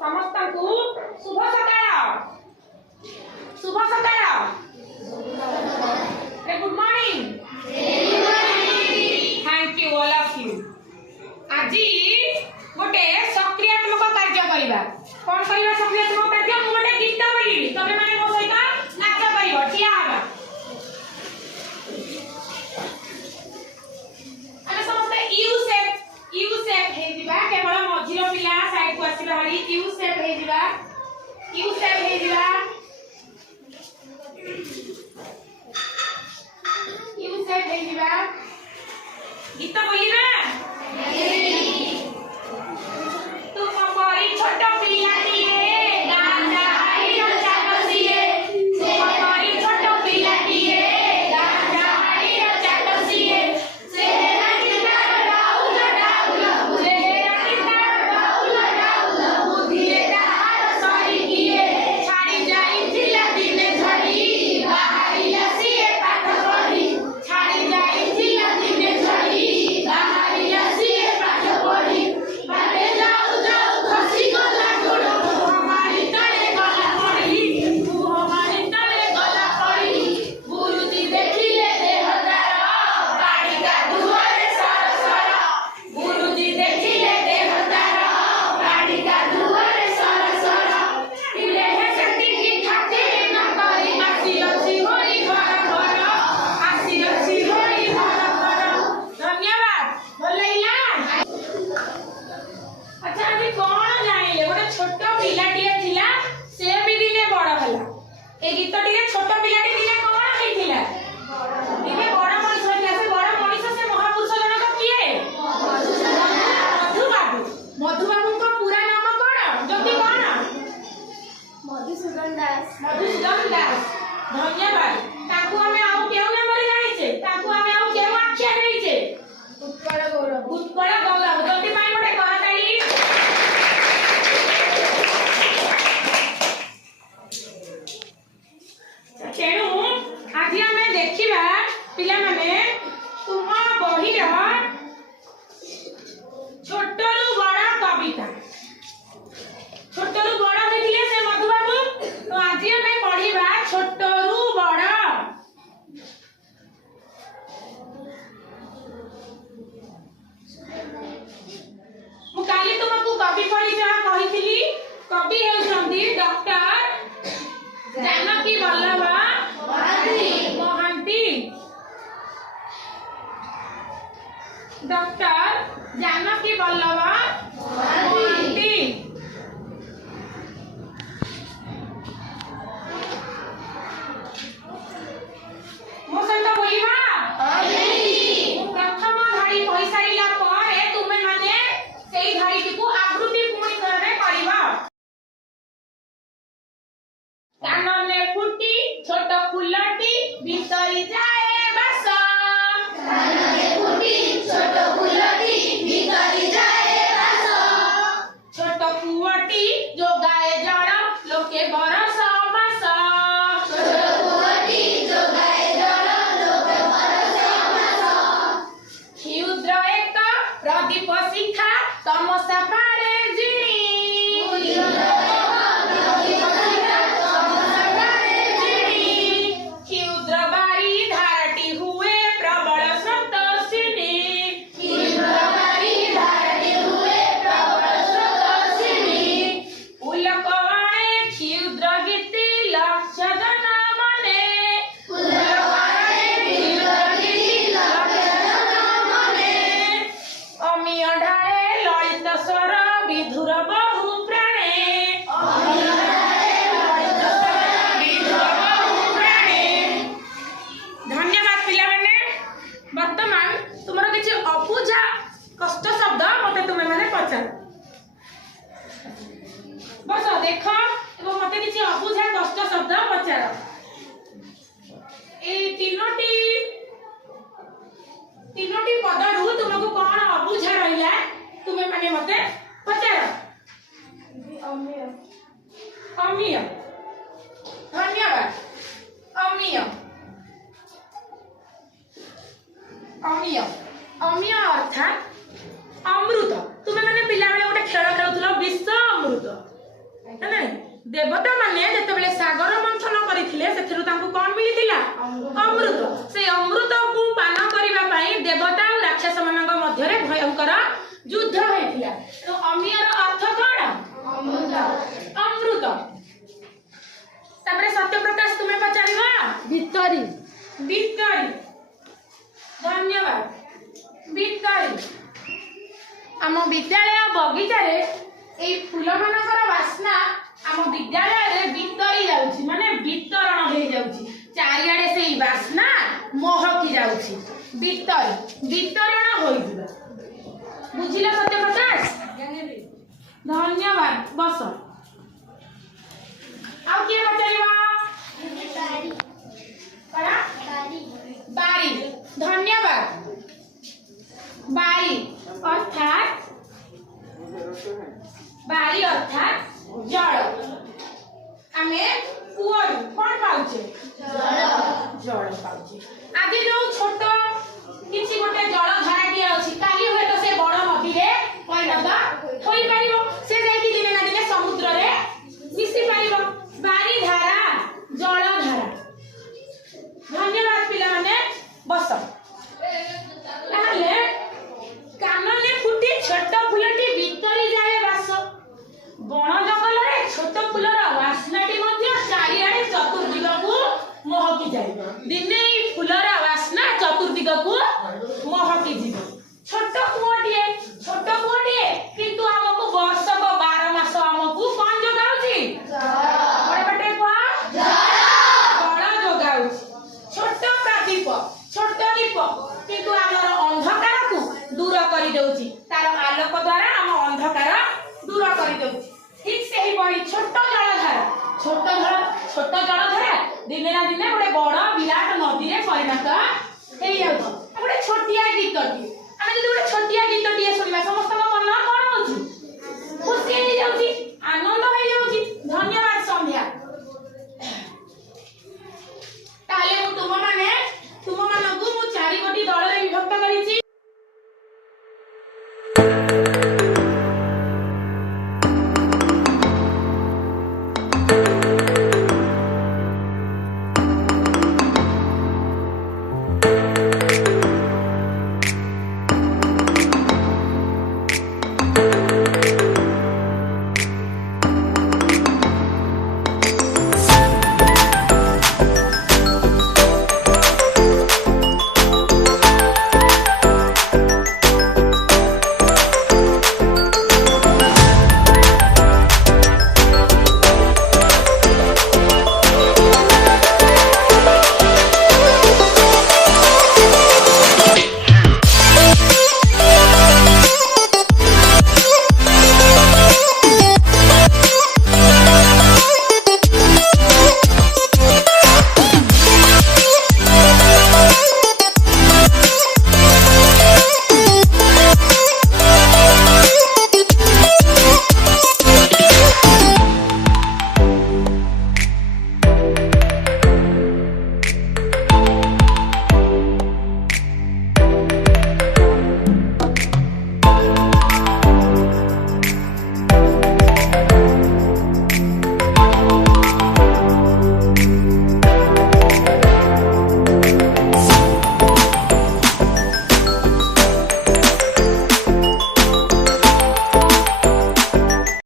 समस्त को शुभ सकाळ शुभ सकाळ good morning thank you all of you आज गोटे सक्रियात्मक कार्य करबा कौन करबा सक्रियात्मक कार्य मु गोटे गीत बोलिबी तमे माने मो सहित नाच करिवो ठिया आबा अरे समस्त यू शेप हे दिबा केवल मझिरो पिला साइड को आसीबा हाली यू शेप हे दिबा गीत बोलिबा तुम बड़ी छोट पिलाटिए गांजा आई चाकसिए तुम बड़ी छोट पिलाटिए गांजा आई चाकसिए सेहरा किता डाउल बुधिए तार सरी किए छाड़ी जाई थिला दिने झड़ी बाहरी लसिए पाठ पढ़ी छाड़ी जाई थिला दिने झड़ी बाहरी लसिए पाठ पढ़ी बाटे जाऊ जाऊ खसी गला गोड़ हमारी तले गला पड़ी तू हमारी तले गला पड़ी गुरुजी देखिले देहदार गाड़ी का दुआरे सर सर गुरुजी देखिले देहदार गाड़ी का दुआरे सर सर तिले है सती की खातिर न करी आसी अछि होई घर घर आसी अछि होई घर घर धन्यवाद बोलैला अच्छा अभी कौन जानिले गोटे छोट पिलाटिए थिला से भी दिने बड़ हला ए गीतटिरे छोट पिलाटी दिने कौन हेथिला दिने बड़ मनुष्य हेथिला से बड़ मनुष्य से महापुरुष जनक किए मधुबाबू को पूरा नाम कौन ज्योति कौन मधुसूदन दास धन्यवाद ताकू हमें आउ केउ नंबर जानिछे ताकू हमें आउ केउ आख्या देइछे उत्कल गौरव ज्योति माई गोटे कहताली तेणु आज आम देखा पिला माने तुम बहिर छोटरू बड़ कविता छोटरू बड़ होइथिले से मधुबाबू तो आज आम पढ़िबा छोटरू बड़ मु काली तुमको कवि परिचय कहिथिली कवि हेउछंती डॉक्टर जानकी वल्लभ महांती डॉक्टर जानकी वल्लभ महांती मो सहित बोलिबा प्रथम धाड़ी कहि सारिला परे तुमे माने सेई धाड़ीटी को आवृत्ति पुणी करे करबा कानने फुटी छोट फुलटी भीतरी जाए बस कानने फुटी छोट फुलटी भीतरी जाए बस छोट कुवटी जो गाए जड़ लोके बरस मास छोट फुलटी जो गाए जड़ लोके बरस मास क्षुद्र एक प्रदीप शिखा तमसा पारे जिणी क्षुद्र बारी धारटी हुए प्रबल संतोषिनी उल्लकवाणे क्षुद्र गीति लक्ष्य जन मने अमीय ढाळे ललित स्वर विधुर बहु प्राणे धन्यवाद पिला माने वर्तमान तुमरो किछि अबुझा कष्ट शब्द मते तुमे माने पचार बस देख एवं मते किछि अबुझा कष्ट शब्द पचार ए तीनोटी पदरु तुमको कौन अबुझा रहिला तुमे माने मते पचार अम्य अमीय धन्यवाद अमीय अमीय अमीय अर्थात अमृत तुम्हें मैंने पिला बेले गोटे खेल खेलुल विश्व अमृत देवता माने जेतेबेले सागर मंथन करथिले सेथिरु तांकु कोन मिलितिला अमृत से अमृत को पान करिबा पई देवता और राक्षस मानक मध्य रे भयंकर युद्ध हेतिला तो अमियर अर्थ कोन अमृत अमृत तापरे सत्यप्रकाश तुम्हें पचारिबा भितरी बितरी धन्यवाद बितरी आम विद्यालय बगीचा रे ए फूल मानकर वासना आम विद्यालय रे बितरी जाउछि माने वितरण हो जाउछि चारियाडे सेई वासना महकी जाउछि बितरी वितरण होई जिबा बुझिला सत्यप्रकाश धन्यवाद बस आउ के पचारिबा करा बारी धन्यवाद बारी अर्थात जल आमे कुआर कोन पाउछे जल पाउछे आज जो छोट किछि गोटे जल धाराटी अछि काली होय तो से बड़ नदी रे परिणत होई परिबो से जाई दिने ना दिने समुद्र रे मिसी परिबो बारी धारा जल धारा धन्यवाद पिला माने बस ताले कानने फुटी छोट फुलटी भीतरी जाए बास बण जंगल रे छोट फुलर वासनाटी मध्य चारिआडे चतुर्दिग को महकी जाए दिने ई फुलर वासना चतुर्दिग को महकी जिवो छोट कुआटिए किंतु हमको वर्ष को 12 मास हमको कोन जोगाउची बड़े बटे को जल जोगाउची छोट प्रदीप छोट दीप किंतु हमर अंधकार को दूर करी दउची तार आलोक द्वारा हम अंधकार दूर करी दउची ठीक से ही बड़ी छोट जलधारा दिने ना दिने गोटे बड़ विराट नदी रे परिणत हेई जाउछ गोटे छोटिया गीतटी आमे जदि गोटे छोटिया गीतटी सुनिबा समस्त